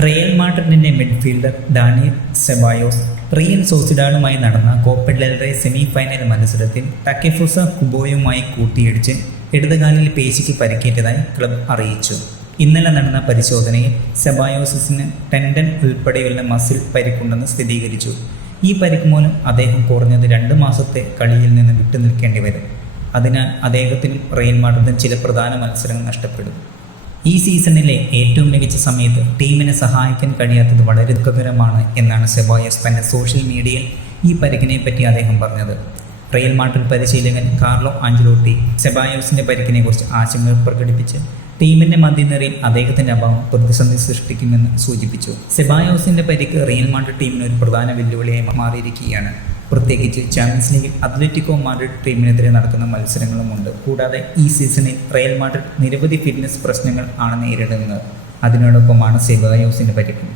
Real മാഡ്രിഡിന്റെ midfielder Daniel Ceballos Real സോസിഡാഡുമായി നടന്ന കോപ്പ ഡെൽറെ സെമി ഫൈനൽ മത്സരത്തിൽ ടക്കിഫുസ കുബോയുമായി കൂട്ടിയിടിച്ച് ഇടതുകാലിൽ പേശിക്ക് പരിക്കേറ്റതായി ക്ലബ് അറിയിച്ചു. ഇന്നലെ നടന്ന പരിശോധനയിൽ സെബായോസിന് ടെൻഡൻ ഉൾപ്പെടെയുള്ള മസിൽ പരിക്കുണ്ടെന്ന് സ്ഥിരീകരിച്ചു. ഈ പരിക്ക് മൂലം അദ്ദേഹം കുറഞ്ഞത് രണ്ട് മാസത്തെ കളിയിൽ നിന്ന് വിട്ടുനിൽക്കേണ്ടി വരും. അതിനാൽ അദ്ദേഹത്തിനും റെയിൽ ചില പ്രധാന മത്സരങ്ങൾ നഷ്ടപ്പെടും. ഈ സീസണിലെ ഏറ്റവും മികച്ച സമയത്ത് ടീമിനെ സഹായിക്കാൻ കഴിയാത്തത് വളരെ ദുഃഖകരമാണ് എന്നാണ് സെബോയസ് തന്റെ സോഷ്യൽ മീഡിയയിൽ ഈ പരിക്കിനെ പറ്റി അദ്ദേഹം പറഞ്ഞത്. റയൽ മാഡ്രിഡ് പരിശീലകൻ കാർലോ ആഞ്ചലോട്ടി സെബായോസിന്റെ പരിക്കിനെ കുറിച്ച് ആശങ്ക പ്രകടിപ്പിച്ച് ടീമിന്റെ മധ്യനിരയിൽ അദ്ദേഹത്തിന്റെ അഭാവം പ്രതിസന്ധി സൃഷ്ടിക്കുമെന്ന് സൂചിപ്പിച്ചു. സെബായോസിന്റെ പരിക്ക് റയൽ മാഡ്രിഡ് ടീമിന് ഒരു പ്രധാന വെല്ലുവിളിയായി മാറിയിരിക്കുകയാണ്. പ്രത്യേകിച്ച് ചാമ്പ്യൻസ് ലീഗിൽ അത്ലറ്റിക്കോ മാഡ്രിഡ് ടീമിനെതിരെ നടക്കുന്ന മത്സരങ്ങളുമുണ്ട് കൂടാതെ ഈ സീസണിൽ റയൽ മാഡ്രിഡ് നിരവധി ഫിറ്റ്നസ് പ്രശ്നങ്ങൾ ആണ് നേരിടുന്നത്. അതിനോടൊപ്പമാണ് സെബായോസിന്റെ പരിക്കും